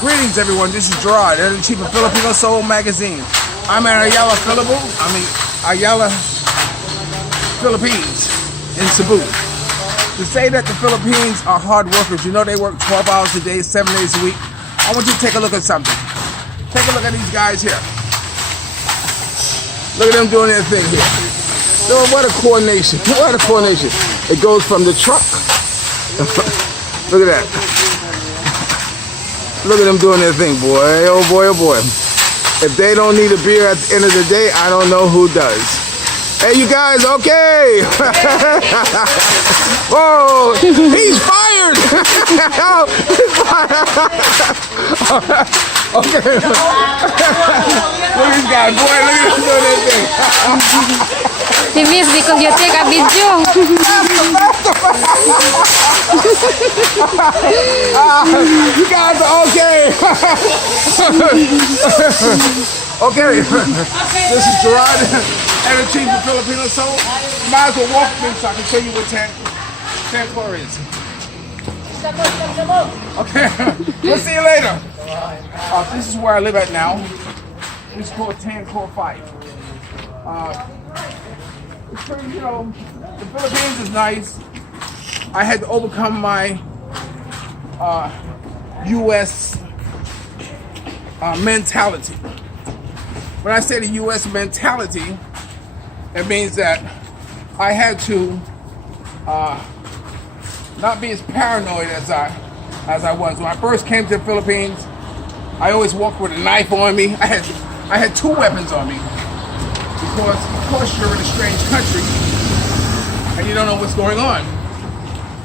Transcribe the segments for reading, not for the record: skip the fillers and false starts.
Greetings, everyone. This is Gerard, editor-in-chief of Filipino Soul Magazine. I'm at Ayala, Philippines, in Cebu. To say that the Philippines are hard workers, you know they work 12 hours a day, 7 days a week. I want you to take a look at something. Take a look at these guys here. Look at them doing their thing here. So what a coordination. What a coordination. It goes from the truck. Look at that. Look at them doing their thing, boy. Oh boy, oh boy. If they don't need a beer at the end of the day, I don't know who does. Hey, you guys, okay. Whoa, he's fired. He's fired. Okay. Look at this guy, boy. Look at him doing that thing. He missed because you take a video. You guys are okay. Okay. This is Gerard, editor-in-chief of Filipino Soul. You might as well walk me so I can show you what tan floor is. Okay. We'll see you later. This is where I live at now. This is called Tan Core 5. It's pretty, you know, the Philippines is nice. I had to overcome my U.S. Mentality. When I say the U.S. mentality, it means that I had to not be as paranoid as I was. When I first came to the Philippines, I always walked with a knife on me. I had 2 weapons on me because you're in a strange country and you don't know what's going on.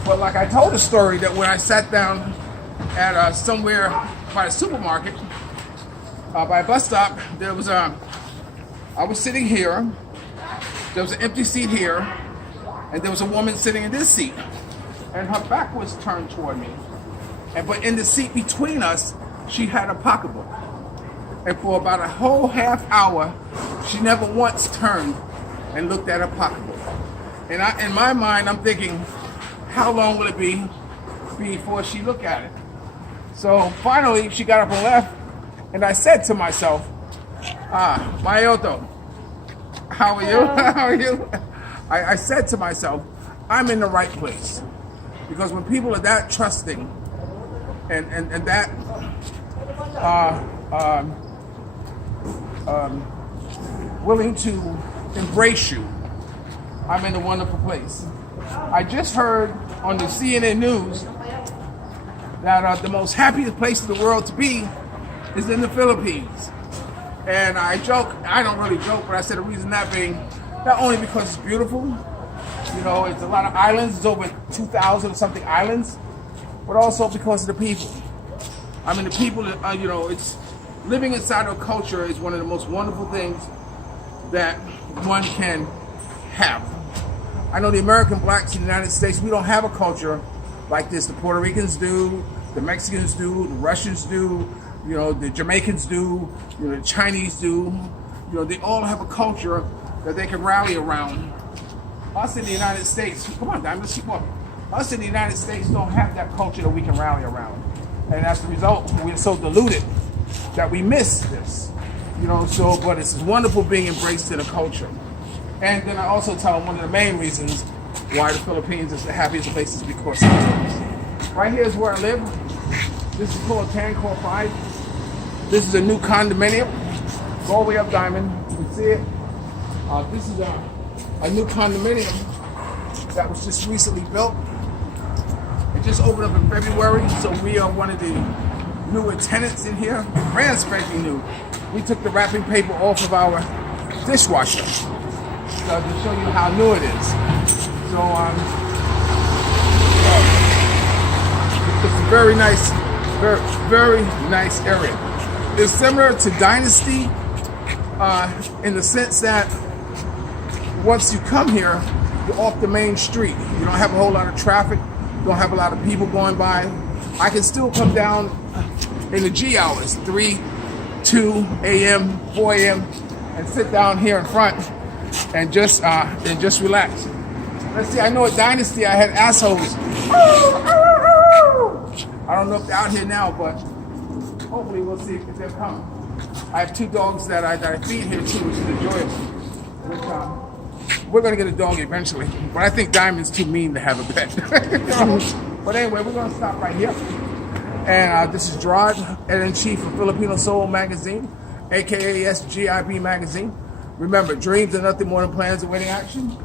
But like I told a story that when I sat down at somewhere by a supermarket, by a bus stop, there was I was sitting here, there was an empty seat here, and there was a woman sitting in this seat, and her back was turned toward me. But in the seat between us, she had a pocketbook. And for about a whole half hour, she never once turned and looked at her pocketbook. And in my mind, I'm thinking, how long will it be before she looked at it? So finally, she got up and left, and I said to myself, Bayot, how are you? How are you? I said to myself, I'm in the right place. Because when people are that trusting and that willing to embrace you, I'm in a wonderful place. I just heard on the CNN news that the most happiest place in the world to be is in the Philippines. And I joke, I don't really joke, but I said the reason that being, not only because it's beautiful, you know, it's a lot of islands, it's over 2,000 or something islands, but also because of the people. I mean, the people, you know, it's living inside of a culture is one of the most wonderful things that one can have. I know the American blacks in the United States, we don't have a culture like this. The Puerto Ricans do, the Mexicans do, the Russians do, you know, the Jamaicans do, you know, the Chinese do. You know, they all have a culture that they can rally around. Us in the United States, come on, Diamond, let's keep walking. Us in the United States don't have that culture that we can rally around. And as a result, we're so deluded that we miss this. You know, so, but it's wonderful being embraced in a culture. And then I also tell them one of the main reasons why the Philippines is the happiest place is because of this. Right here is where I live. This is called Tan Core 5. This is a new condominium. Go all the way up, Diamond. You can see it. This is a new condominium that was just recently built. It just opened up in February, so we are one of the newer tenants in here. Brand spanking new. We took the wrapping paper off of our dishwasher to show you how new it is. So it's a very nice, very nice area. It's similar to Dynasty in the sense that once you come here, you're off the main street. You don't have a whole lot of traffic. You don't have a lot of people going by. I can still come down in the G hours, 3, 2 a.m., 4 a.m., and sit down here in front and just relax. Let's see, I know at Dynasty I had assholes I don't know if they're out here now, but hopefully we'll see if they'll come. I have 2 dogs that I feed here too, which is enjoyable. We're gonna get a dog eventually, but I think Diamond's too mean to have a pet. But anyway, we're gonna stop right here. And this is Gerard, editor-in-chief of Filipino Soul Magazine, aka S.G.I.B magazine. Remember, dreams are nothing more than plans awaiting action.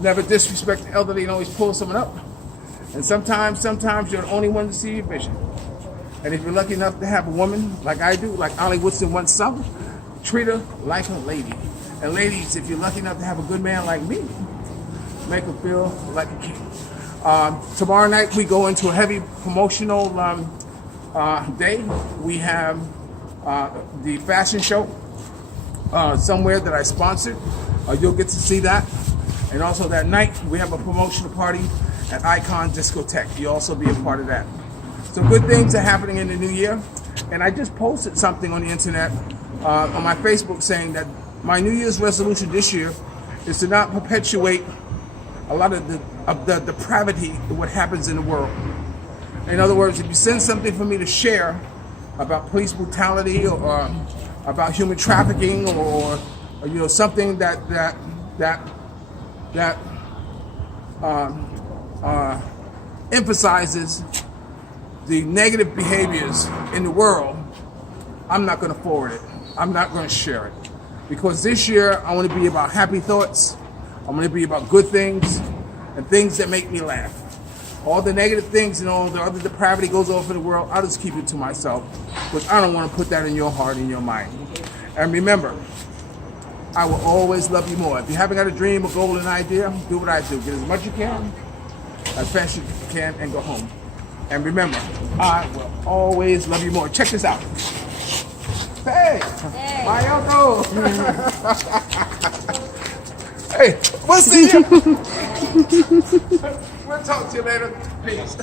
Never disrespect the elderly and always pull someone up. And sometimes you're the only one to see your vision. And if you're lucky enough to have a woman like I do, like Ollie Woodson once sung, treat her like a lady. And ladies, if you're lucky enough to have a good man like me, make her feel like a king. Tomorrow night we go into a heavy promotional day. We have the fashion show somewhere that I sponsored. You'll get to see that. And also that night we have a promotional party at Icon Discotheque. You'll also be a part of that. Some good things are happening in the new year. And I just posted something on the internet on my Facebook saying that my New Year's resolution this year is to not perpetuate a lot of the depravity of what happens in the world. In other words, if you send something for me to share about police brutality or about human trafficking or something that emphasizes the negative behaviors in the world, I'm not going to forward it. I'm not going to share it. Because this year, I want to be about happy thoughts. I'm going to be about good things and things that make me laugh. All the negative things and all the other depravity goes on in the world, I'll just keep it to myself. Because I don't want to put that in your heart and your mind. And remember, I will always love you more. If you haven't got a dream, a goal, an idea, do what I do. Get as much as you can, as fast as you can, and go home. And remember, I will always love you more. Check this out. Hey, Bayot. Hey, we'll see you. We'll talk to you later. Peace.